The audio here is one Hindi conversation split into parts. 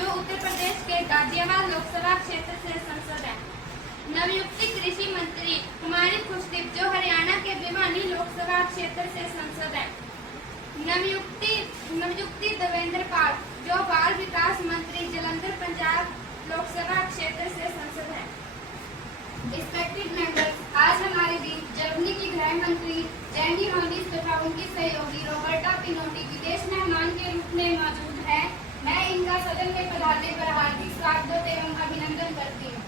जो उत्तर प्रदेश के गाजियाबाद लोकसभा क्षेत्र से सांसद हैं। नवयुक्त कृषि मंत्री कुमारी खुशदीप जो हरियाणा के भिवानी लोकसभा क्षेत्र से सांसद हैं। नवयुक्ति देवेंद्र पाल जो बाल विकास मंत्री जलंधर पंजाब लोकसभा क्षेत्र से सांसद हैं। रिस्पेक्टेड मेंबर्स, आज हमारे बीच जर्मनी की गृह मंत्री जैनी हॉलिस तथा उनकी सहयोगी रॉबर्टा पिनोटी विदेश मेहमान के रूप में मौजूद है। मैं इनका सदन में पधारने पर हार्दिक स्वागत एवं अभिनंदन करती हूँ।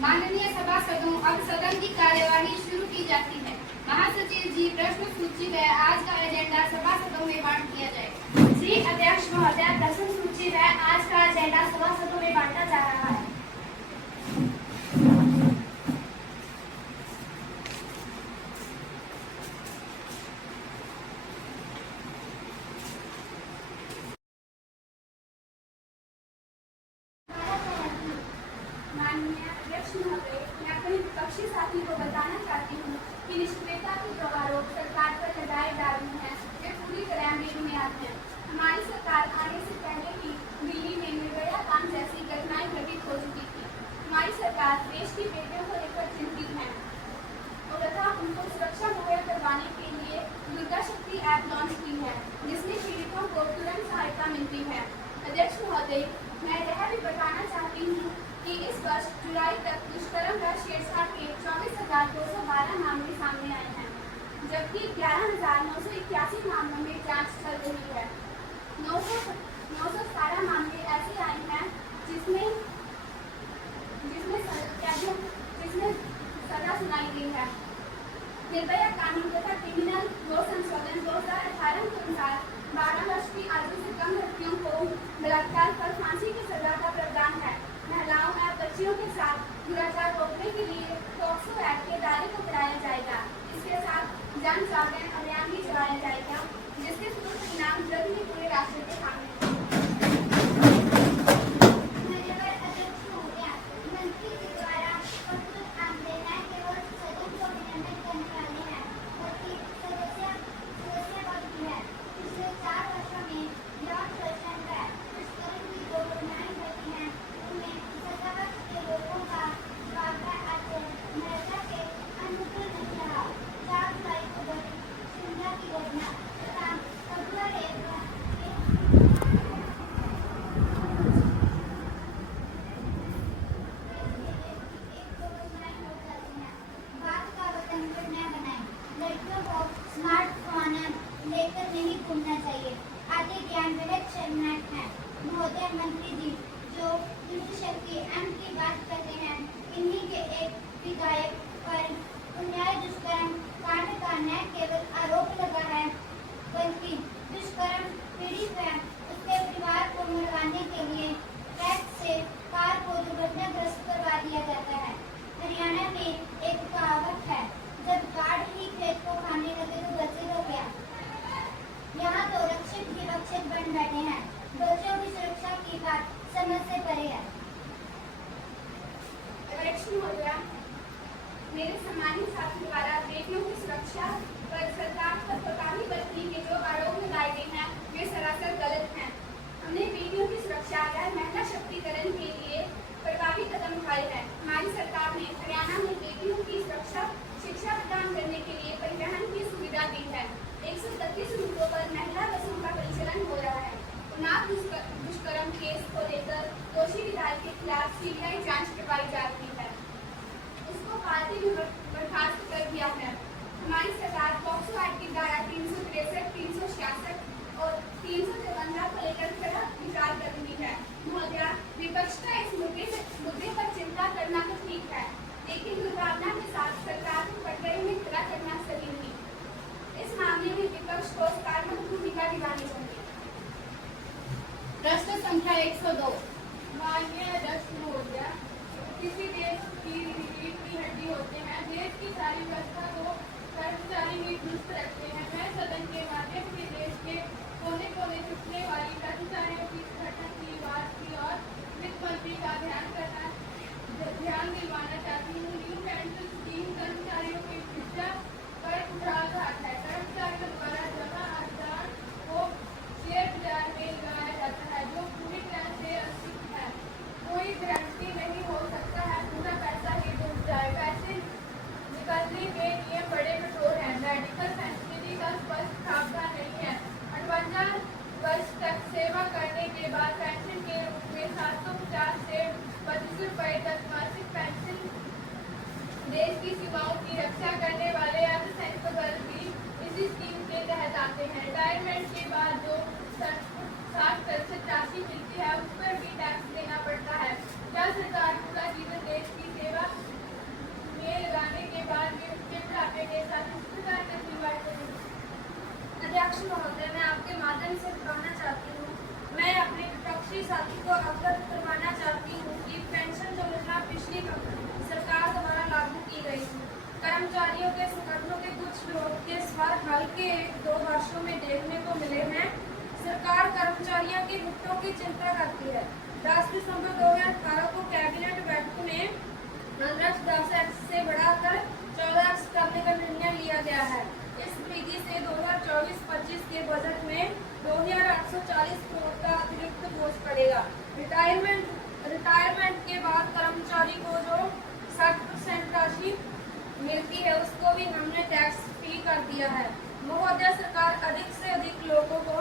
माननीय सभासदों, अब सदन की कार्यवाही शुरू की जाती है। महासचिव जी, प्रश्न सूची व आज का एजेंडा सभासदों में बांट दिया जाएगा। जी अध्यक्ष महोदय, प्रश्न सूची व आज का एजेंडा सभासदों में बांटा जा रहा है। माननीय अध्यक्ष महोदय, मैं अपने विपक्षी साथी को बताना चाहती हूँ कि निष्क्रियता के जो आरोप सरकार पर लगाए जा रहे हैं वे पूरी तरह बेबुनियाद हैं। हमारी सरकार आने से पहले ही दिल्ली में निर्भया कांड जैसी घटनाएं घटित हो चुकी थी। हमारी सरकार देश की बेटियों को लेकर चिंतित है और तथा उनको सुरक्षा मुहैया करवाने के लिए दुर्गा शक्ति ऐप लॉन्च की है, जिसमें पीड़ितों को तुरंत सहायता मिलती है। अध्यक्ष महोदय, मैं यह भी बताना चाहती हूँ कि इस वर्ष जुलाई तक दुष्कर्म व छेड़छाड़ के 24,212 मामले सामने आए हैं, जबकि 11,981 मामलों में जांच चल रही है। 917 मामले ऐसे आए हैं जिसमें सजा सुनाई गई है। निर्भया कानून तथा क्रिमिनल लॉ संशोधन 2018 के अनुसार 12 वर्ष की आयु से कम लड़कियों को बलात्कार पर फांसी की सजा का प्रावधान है। महिलाओं और बच्चियों के साथ दुराचार रोकने के लिए पॉक्सो एक्ट के दायरे को बढ़ाया जाएगा। इसके साथ जन जागरण अभियान भी चलाया जाएगा, जिसके परिणाम जल्द ही पूरे राष्ट्र के सामने होंगे। महोदय मंत्री जी, जो शक्ति एम की बात करते हैं, इन्हीं के एक विधायक पर अन्याय दुष्कर्म कांड का न केवल आरोप लगा है, बल्कि दुष्कर्म पीड़ित है उसके परिवार को मरवाने के लिए टैक्स से कार को दुर्घटनाग्रस्त करवा दिया जाता है। हरियाणा में एक कहावत है, जब गाढ़ ही खेत को खाने लगे तो बच्चे हो गया। यहाँ तो रक्षक ही रक्षक बन बैठे हैं। बच्चों की सुरक्षा की बात समझ से परे है। अध्यक्ष महोदया, मेरे सम्मानित साथी द्वारा बेटियों की सुरक्षा पर सरकार पर कोताही बरतने के जो आरोप लगाए गए हैं वे सरासर गलत हैं। हमने बेटियों की सुरक्षा व महिला शक्तिकरण के लिए प्रभावी कदम उठाए हैं। हमारी सरकार ने हरियाणा में बेटियों की सुरक्षा शिक्षा प्रदान करने के लिए परिवहन की सुविधा दी है। 131 रूटों पर महिला बसों का परिचालन हो रहा है। उन्नाव दुष्कर्म केस को लेकर दोषी विधायक के खिलाफ सीबीआई जांच करवाई जा रही है। उसको पार्टी में बर्खास्त कर दिया है। हमारी सरकार पॉक्सो एक्ट की धारा 363, 366 और 354 को लेकर कड़ा विचार कर रही है। महोदया, विपक्ष का इस मुद्दे पर चिंता करना तो ठीक है, लेकिन दुर्भावना के साथ सरकार को कटघरे में खड़ा करना सही नहीं। इस मामले में विपक्ष को सकारात्मक भूमिका निभानी चाहिए। प्रश्न संख्या 102। माननीय अध्यक्ष महोदय, किसी देश की रीढ़ की हड्डी होते हैं, देश की सारी व्यवस्था को कर्मचारी ही दुरुस्त रखते हैं। मैं सदन के माध्यम से देश के कोने कोने छुपने वाली कर्मचारियों की संगठन की बात की और वित्त मंत्री का ध्यान दिलवाना चाहती हूँ। न्यू पेंशन स्कीम कर्मचारियों की शिक्षा पर उठाव है। कर्मचारियों द्वारा जमा आते हैं। रिटायरमेंट के बाद जो 60% राशि मिलती है उस पर भी टैक्स देना पड़ता है। क्या सरकार पूरा जीवन देश की सेवा में लगाने के बाद भी उसके बुढ़ापे के साथ इस प्रकार का खिलवाड़ करेगी? अध्यक्ष महोदय, मैं आपके माध्यम से बताना चाहती हूँ, मैं अपने विपक्षी साथी को अवगत करवाना चाहती हूँ कि पेंशन योजना पिछली सरकार द्वारा लागू की गई थी। कर्मचारियों के संगठनों के कुछ विरोध के स्वर हाल के 2 वर्षों में देखने को मिले हैं। सरकार कर्मचारियों के हितों की चिंता करती है। 10 दिसंबर 2018 को कैबिनेट बैठक में 1510 से बढ़ाकर 14 करने का निर्णय लिया गया है। इस विधि से 2024-25 के बजट में 2840 करोड़ का अतिरिक्त बोझ पड़ेगा। रिटायरमेंट के बाद कर्मचारी को जो 60% राशि मिलती है उसको भी हमने टैक्स फ्री कर दिया है। महोदय, सरकार अधिक से अधिक लोगों को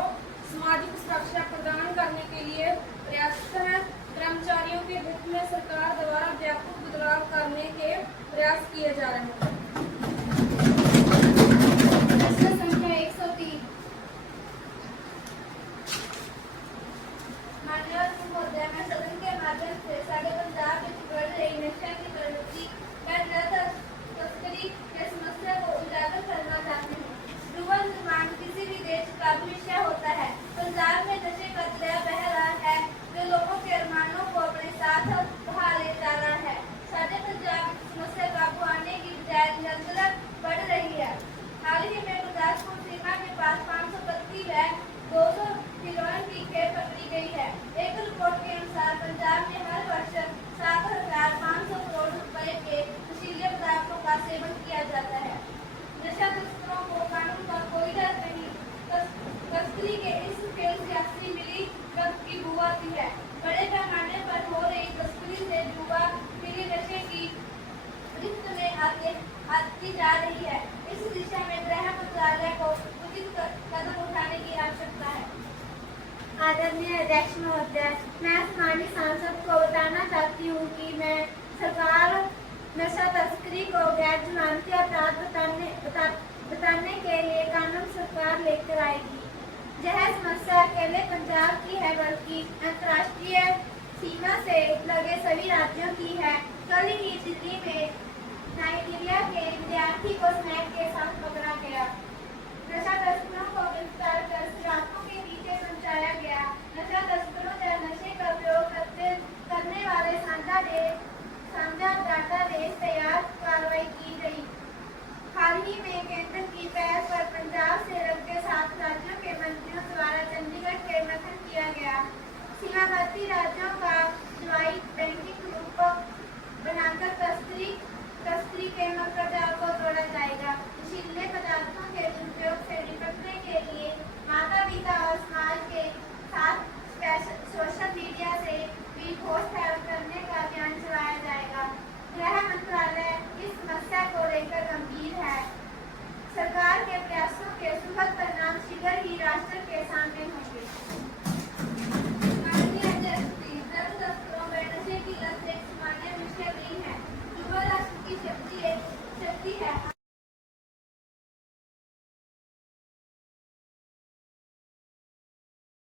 सामाजिक सुरक्षा प्रदान करने के लिए प्रयासरत है। कर्मचारियों के हित में सरकार द्वारा व्यापक बदलाव करने के प्रयास किए जा रहे हैं। प्रश्न संख्या 103। माननीय महोदय, मैं सदन के माध्यम से साढ़े पंजाब में बढ़ रही नशा की प्रवृत्ति तस्करी की समस्या को उजागर करना चाहते हैं। गृह निर्माण किसी भी देश का विषय होता है। पंजाब में नशे का दरिया बह रहा है जो लोगों के अरमानों को अपने साथ बहा ले जा रहा है। साढ़े पंजाब की समस्या काबू आने की बजाय निरंतर बढ़ रही है। हाल ही में गुरदासपुर सीमा के पास 532 व 200 किलोन की खेप पकड़ी गई है। एक रिपोर्ट के अनुसार पंजाब में हर वर्ष 7,500 करोड़ रुपए के नशीले पदार्थों का सेवन किया जाता है। नशा तस्करों को कानून का कोई डर नहीं। तस्करी के इस खेल से असली मिली रक्त की बू आती है। बड़े पैमाने पर हो रही तस्करी से युवा पीढ़ी नशे की गिरफ्त में आती जा रही है। इस दिशा में गृह मंत्रालय को उचित कदम उठाने की आवश्यकता है। आदरणीय अध्यक्ष महोदय, मैं सम्मानित सांसद को बताना चाहती हूँ कि मैं सरकार नशा तस्करी को गैर जमानती अपराध बताने के लिए कानून सरकार लेकर आएगी। यह समस्या अकेले पंजाब की है बल्कि अंतर्राष्ट्रीय सीमा से लगे सभी राज्यों की है। कल ही दिल्ली में नाइजीरिया के विद्यार्थी को स्नैक के साथ पकड़ा गया।